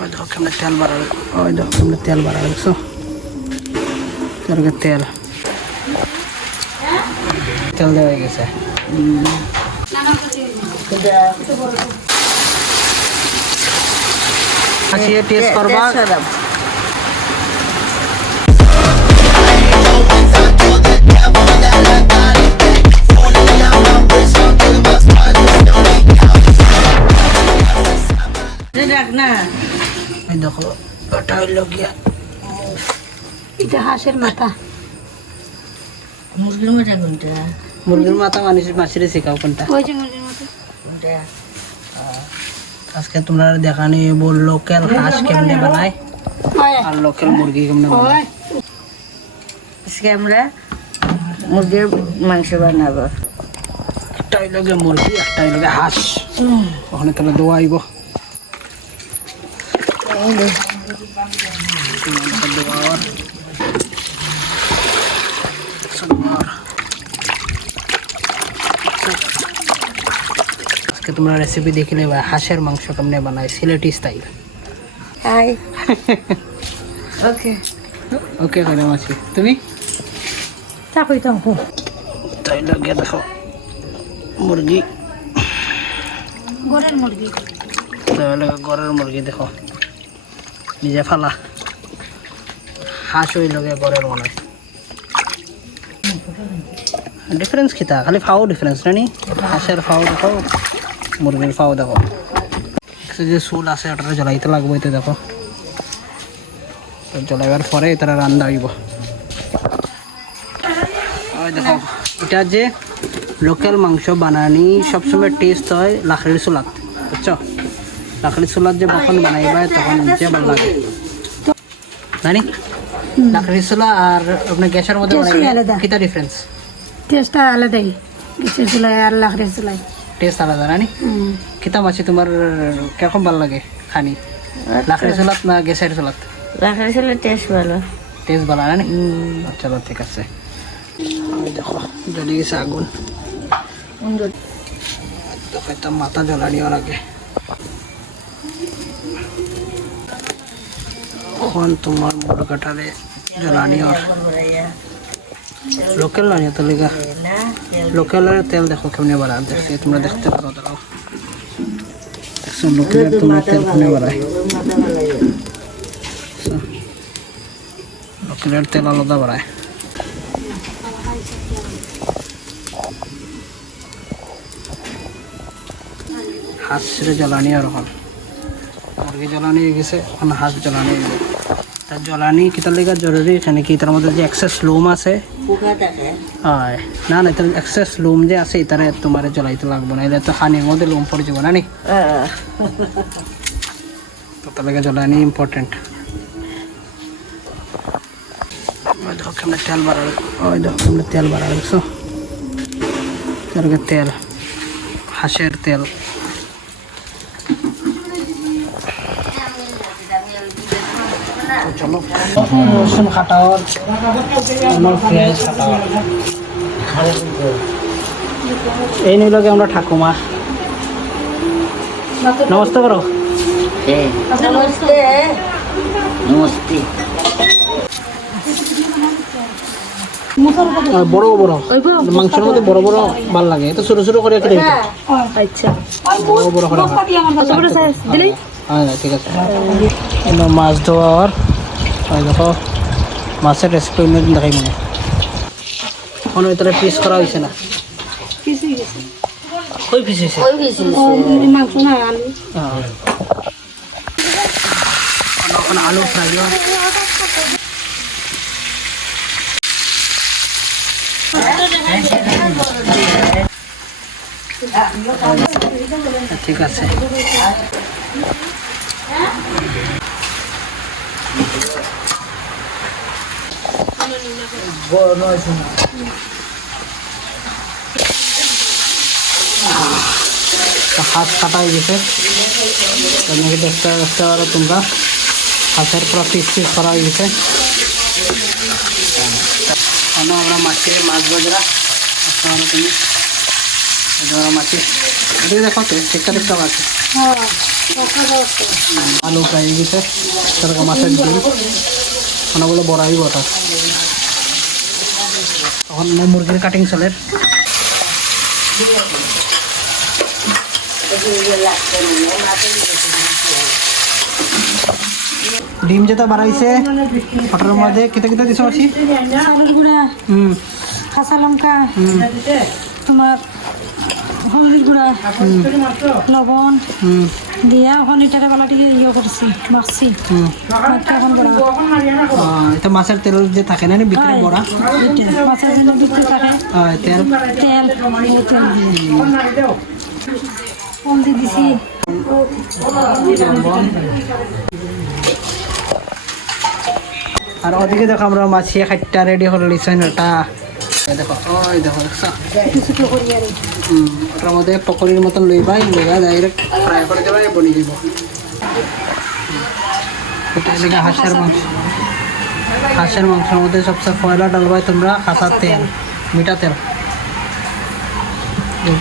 ওই দেখো কেমন তেল বাড়া, ওই দেখো কেমন তেল বাড়া দেখছো, তেল তেল দেওয়া হয়ে গেছে। আচ্ছা টেস্ট করবা, দেখো ওটা হইল গিয়া এটা হাঁসের মাথা, মুরগির মাথা কোনটা? মুরগির মাথা মাছিরে শেখাও কোনটা। ওই যে মুরগির মাথা আজকে তোমরা দেখানি বল লোকাল হাঁস কেমনে বানায় আর লোকাল মুরগি কেমনে বানায়। আজকে আমরা মুরগির মাংস বানাবো। একটা হইল গিয়ে মুরগি, একটা হইল গিয়ে হাঁস। ওখানে তাহলে দোয়াইব, আজকে তোমরা রেসিপি দেখে নেবা হাঁসের মাংস কেমনে বানায় সিলেটি স্টাইল। হাই ওকে ওকে করে মাছি তুমি চাকুই তো তাই লাগিয়ে দেখো মুরগি, গরের মুরগি, তাহলে ঘরের মুরগি দেখো নিজে ফালা, হাঁস ওই লগে ঘরের মনে ডিফারেন্স কিতা খালি ফাও ডিফারেন্স নানি, হাঁসের ফাও দেখো মুরগির ফাও দেখো, যে চুল আছে ওটা জ্বলাইতে লাগবো। এতে দেখো জ্বলাইবার পরে তারা রান্না হইব। ওই দেখো এটা যে লোকাল মাংস বানানি সবসময় টেস্ট হয় লাকড়ির চুলাত, বুঝছো? লাকড়ির চুলাত যে বখন বানাইবা তখন যে ভালো লাগে জানি। লাকড়ির চুলা আর আপনার গ্যাসের মধ্যে বানাইবা কিতা ডিফারেন্স? টেস্টটা আলাদাই, গ্যাসের চুলায় আর লাকড়ির চুলায় টেস্ট আলাদা জানি। কিতা মাছি তোমার কিরকম ভালো লাগে খানি, লাকড়ির চুলাত না গ্যাসের চুলাত? লাকড়ির চুলার টেস্ট ভালো। টেস্ট ভালো জানি। চলো ঠিক আছে, দেখো জ্বলে গেছে আগুন, দেখো এটা মাথা জ্বলানিও লাগে। এখন তোমার মুরগাটারে জ্বলানি আর লোকাল না তো লেগা লোকালের তেল দেখো কেমনে বাড়া দেখছি, তোমরা দেখতে পারো দাঁড়াও দেখছো লোকালের তোমার তেল কেমনে বাড়ায়, লোকালের তেল আলাদা বাড়ায়। হাঁস ছেড়ে জ্বালানি আর এখন মুরগি জ্বালানি হয়ে গেছে, এখন হাঁস জ্বালানি হয়ে গেছে। তার জ্বালানি কিতার লেগে জরুরি এখানে কি তার মধ্যে যে এক্সেস লুম আছে, হয় না না তার এক্সেস লুম যে আছে এটারে তোমার জ্বলাইতে লাগবে না, এলে তো খানির মধ্যে লুম পড়ে যাবো না নি, তো তার লেগে জ্বালানি ইম্পর্টেন্ট। ওই দেখো কেমন তেল বাড়া, ওই দেখো কেমন তেল বাড়া দেখছো, তেল হাঁসের তেল। চলো রসুন কাটাও, পেঁয়াজ কাটাও, এই নিলকে আমরা ঠাকুমা নমস্তে করো। নমস্তে নমস্তে। বড় বড় মাংসের মধ্যে বড় বড় ভাল লাগে, তো ছোট ছোট করে কেটে আচ্ছা বড় বড় করে দিলেই হ্যাঁ ঠিক আছে। মাছ ধোয়ার দেখো মাছের রেসিপি অন্যদিন দেখাই মনে এখন ভিতরে পিস করা হয়েছে না, কই পিস হয়েছে মাংস না আলু, এখন আলু ফ্রাই ঠিক আছে। হাঁস কাটা হয়ে গেছে, দেখতে দেখতে পারো তোমরা হাঁসের পুরো পিস পিস করা হয়ে গেছে। আমরা মাছের মাছ বাজরা তুমি মাছি দেখো তো ঠিকঠাক আছে। আলু ফ্রাই হয়ে গেছে, তারপর মাছের ডিম অনেকগুলো বড়াই বটা। তখন মুরগির কাটিং চলে। ডিম যেটা বাড়াইছে ফটোর মধ্যে কেটে কেটে দিছো আছি। চালের গুঁড়া, কাঁচা লঙ্কা, তোমার হলদির গুঁড়া, লবণ দিয়া ওখানে এটাকে বেলা টিকে ইয়ে করছি, মাখছি। এখন বড়া এটা মাছের তেল যে থাকে না ভিতরে বড়া, মাছের জন্য ভিতরে থাকে তেল তেল, কম দিয়ে দিছি। আর ওদিকে দেখো আমরা মাছিয়া খাইটা রেডি হয়ে লিছেন। ওটা দেখো, ওই দেখো ছোটো করি আর ওটার মধ্যে পকোড়ির মতন লইবাই, লইবা ডাইরেক্ট ফ্রাই করে দেবাই, বনি যাব। এটা লেগে হাঁসের মাংস। হাঁসের মাংসের মধ্যে সবচেয়ে পয়লা ডালবাই তোমরা খাসার তেল, মিঠা তেল।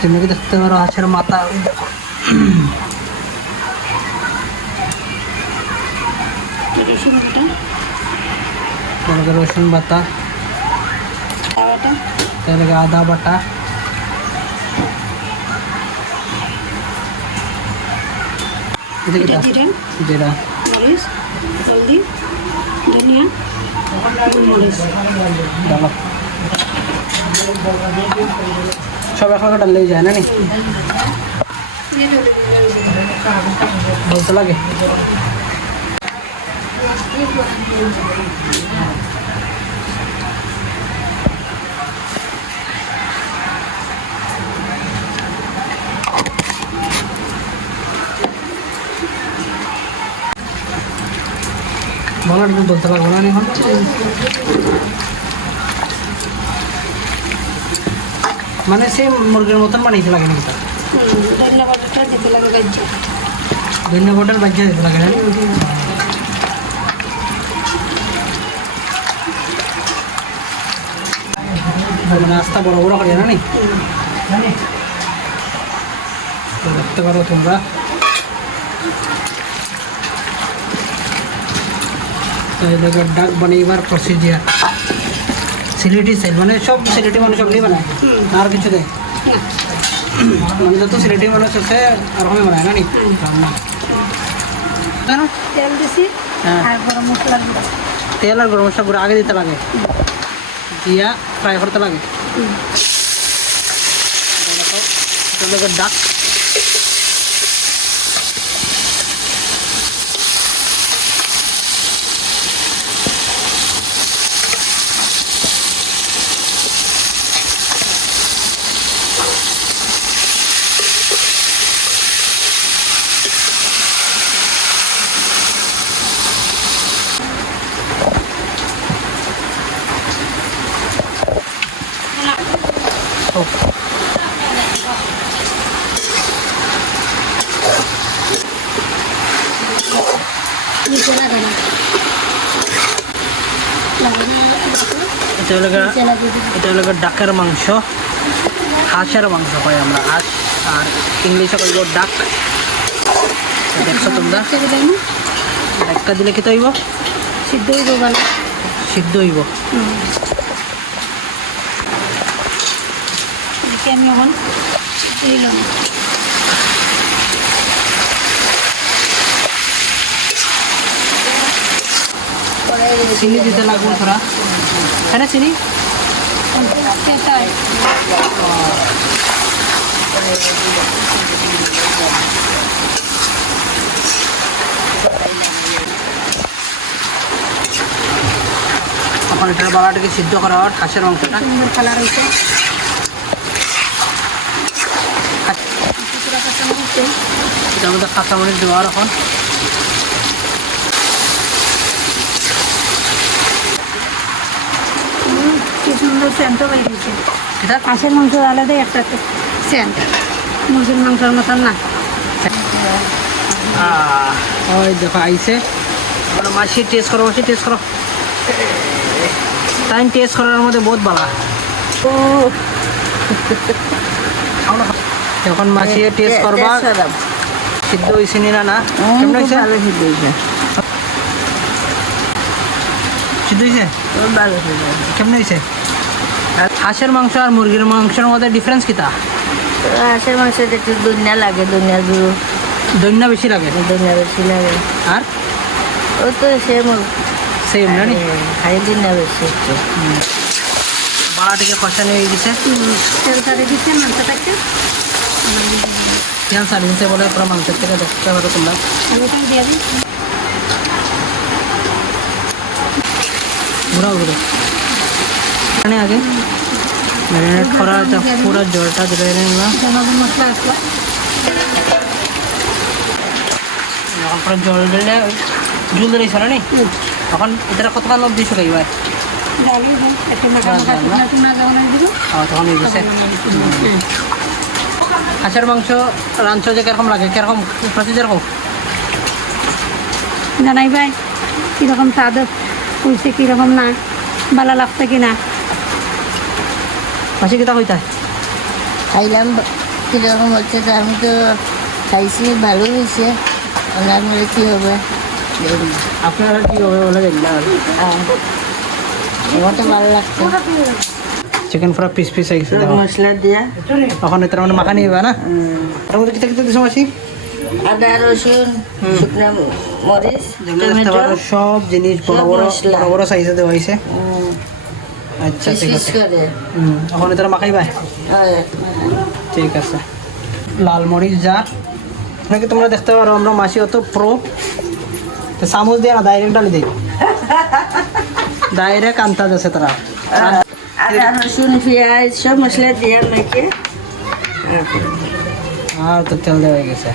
তুমি কি দেখতে পারো হাঁসের মাথা, ওই দেখো রসুন বাটা, তার লগে আদা বাটা, জিরা, মরিচ, হলদি, ধনিয়া, গোলমরিচ। ডালো সব একসঙ্গে ডাললেই যায় না নি, বলতে লাগে। বলতে লাগবো না এখন। মানে সে মুরগির মতন বানিয়েছে লাগে নাকি? ধন্যবাদটা দিতে লাগে গাজ্জা। ধন্যবাদের বাজ্যা দিতে লাগে না? মানে আস্তা বড় বড় করে না নি, দেখতে পারো তোমরা। ডাক বানাইবার প্রসিডিয়ার সিলেটি স্টাইল, মানে সব সিলেটি মানুষ সবই বানায়, আর কিছু দেয় মানে যত সিলেটি মানুষ আছে ওরকমই বানায় না নি রান্না। তেল দিছি আর গরম মশলা গুঁড়া। তেল আর গরম মশলা গুঁড়ো আগে দিতে লাগে, দিয়া ফ্রাই করতে লাগে। ডাক নিচে লাগে না, এটা হলো ডাকের মাংস, হাঁসের মাংস হয় আমরা, হাঁস আর ইংলিশে কইব ডাক। দেখছো তোমরা, ডাক্কা দিলে কি তৈব? সিদ্ধ হইব ভালো, সিদ্ধ হইব। আমি এখন দিলাম চিনি দিতে লাগবো থোড়া, হ্যাঁ চিনি এখন এটার বালাটাকে সিদ্ধ করা হয় হাঁসের মাংসটা। সুন্দর কালার হয়েছে। এটার মধ্যে কাঁচামরিচ দেওয়ার এখন কি সুন্দর সেন্টও বেরিয়েছে। এটা হাঁসের মাংস আলাদাই একটা সেন্ট, মুরগির মাংসের মতন না। ওই দেখো আইসে, আমরা মাছি টেস্ট করো, মাছি টেস্ট করো, টাইম টেস্ট করার মধ্যে বহুত ভালো। এখন মাছি টেস্ট করবা, সিদ্ধ হয়েছে নি না কেমন হয়েছে ভালো সিদ্ধ হয়েছে সিদ্ধ হয়েছে ভালো সিদ্ধ হয়েছে কেমন হয়েছে হাঁসের মাংস আর মুরগির মাংসের মধ্যে ডিফারেন্স কিতা হাঁসের মাংস একটু দুনিয়া লাগে দুনিয়ার গুঁড়ো দৈন্যা বেশি লাগে দুনিয়া বেশি লাগে আর ও তো সেম সেম না নি খাই দুনিয়া বেশি একটু বাড়াটিকে কষানো হয়ে গেছে তেল সারে দিচ্ছে মাংসটাকে তেল ছাড়ি দিতে বলে পুরো মাংসের থেকে দেখতে পারো তোমরা আলুটা দিয়ে দিই ঘুরাও ঘুরে এখানে আগে ম্যারিনেট করা পুরো জলটা ধরে নিলাম গরম মশলা আসলো যখন পুরো জল দিলে জল দিয়েছিল নি তখন এটা কতক্ষণ অব্দি শুকাই ভাই ডালি দিন একটু মাখা না যখন দিব তখন হয়ে গেছে হাঁসের মাংস রাঁধছো যে কিরকম লাগে কিরকম প্রসিজার হোক জানাই ভাই কীরকম স্বাদ হয়েছে কীরকম না ভালো লাগছে কিনা মাসি কিতা হইতা খাইলাম কীরকম হচ্ছে তো আমি তো খাইছি ভালো হয়েছে ওনার মধ্যে কী হবে আপনারা কি হবে বলে দেখলাম আমার তো ভালো লাগছে চিকেন পুরো পিস পিস হয়ে গেছে মশলা দিয়া তখন এটার মানে মাখা নিবা না তার মধ্যে কিতা কিতা দিছো মাসি আদা রসুন শুকনো মরিচ দেখতে পারো সব জিনিস বড় বড় মশলা। বড় বড় সাইজে দেওয়া হয়েছে আচ্ছা ঠিক আছে করে এখন এটা মাখাইবা ঠিক আছে লাল মরিচ যা নাকি তোমরা দেখতে পারো আমরা মাসি অত প্রো তো চামচ দিয়ে না ডাইরেক্ট ডালি দিই ডাইরেক্ট আনতা যাচ্ছে তারা আদা রসুন পেঁয়াজ সব মশলা দিয়ে মেখে আর তো তেল দেওয়া হয়ে গেছে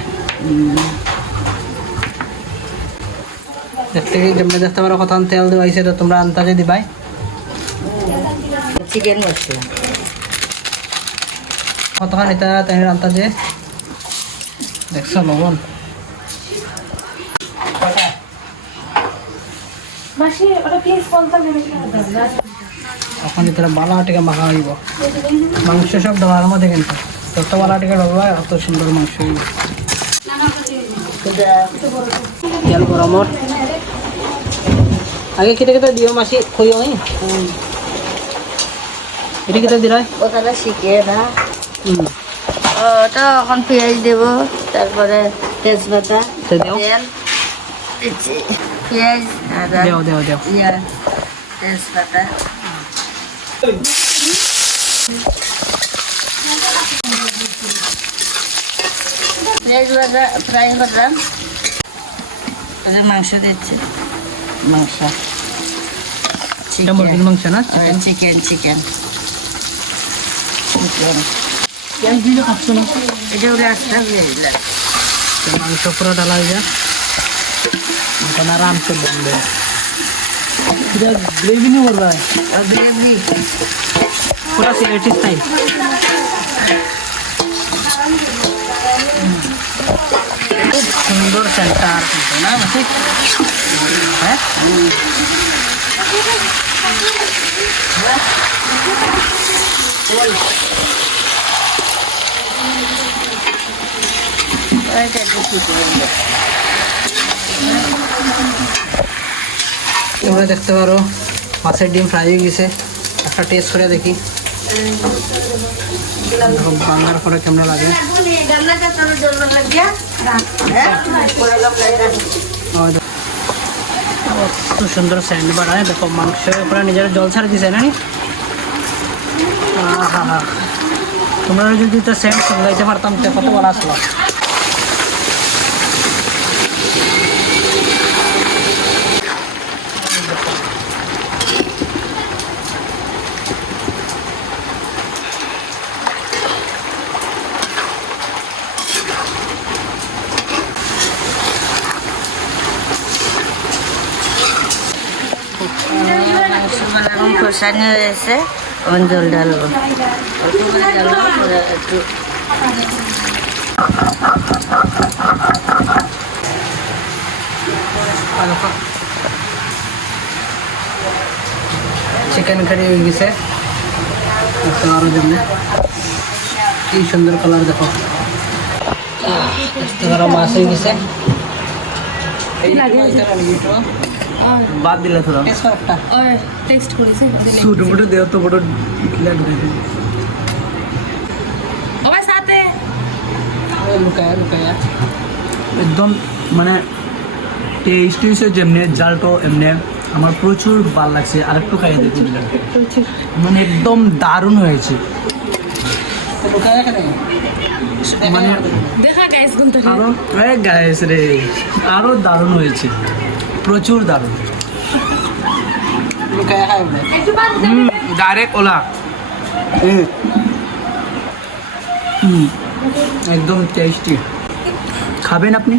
দেখতে যেমনি দেখতে পারো কত তেল দেওয়া হয়েছে তো তোমরা আন্তাজে দিবাই চিকেন মশলা কতক্ষণ এটা তাই আন্তাজে দেখছো লবণ এখন এটা বালাটিকে মাখা হইব মাংস সব দেওয়ার মধ্যে কিন্তু যত বালাটিকে ডলবা অত সুন্দর মাংস হইব তেল গরমত আগে কেটে কেটে দিও মাসি খুঁজো এটা কেটে দিলাই ওখানে শিখে না ওটা এখন পেঁয়াজ দেবো তারপরে তেজপাতা তো দাও। তেল দিচ্ছি, পেঁয়াজ আদা দেও দেও দেও ইয়া তেজপাতা পেঁয়াজ ভাজা ফ্রাই করলাম তাহলে মাংস দিচ্ছি মাংস এটা মুরগির মাংস না চিকেন চিকেন চিকেন পেঁয়াজ দিলে খাচ্ছো না এটা ওটা একটা দিয়ে দিলাম মাংস পুরো ডালা হয়ে যায় এখন আরামসে বন্ধে এটা গ্রেভি নিয়ে করবা গ্রেভি পুরো সিলেটি স্টাইল খুব সুন্দর সেন্টার কিন্তু না মাসি হ্যাঁ তোমরা দেখতে পারো মাছের ডিম ফ্রাই হয়ে গেছে একটা টেস্ট করে দেখি বাংলার পরে কেমন লাগে কত সুন্দর স্যান্ড বাড়ায় দেখো মাংস পুরো নিজের জল ছাড় দিছে না তোমরা যদি তো স্যান্ড সামলাইতে পারতাম তো কত বড় আসলো এখন কষানো হয়েছে এখন জল ঢালবো একটু চিকেন কারি হয়ে গেছে আরও জন্য কি সুন্দর কালার দেখো তারা মাছ হয়ে গেছে বাদ দিলে থোড়া টেক্সট করেছে ছোট মোটো দেও তো বড় আমার সাথে লুকায়া লুকায়া একদম মানে টেস্টি হয়েছে যেমনি জালটো এমনি আমার প্রচুর ভাল লাগছে আরেকটু খাইয়ে দেখি মানে একদম দারুণ হয়েছে লুকায়া কেন মানে দেখা গাইস গুনতে আরো গাইস রে আরো দারুণ হয়েছে প্রচুর দারুণ লুকায়া খায় বলে একটু বাদ ডাইরেক্ট ওলা একদম টেস্টি খাবেন আপনি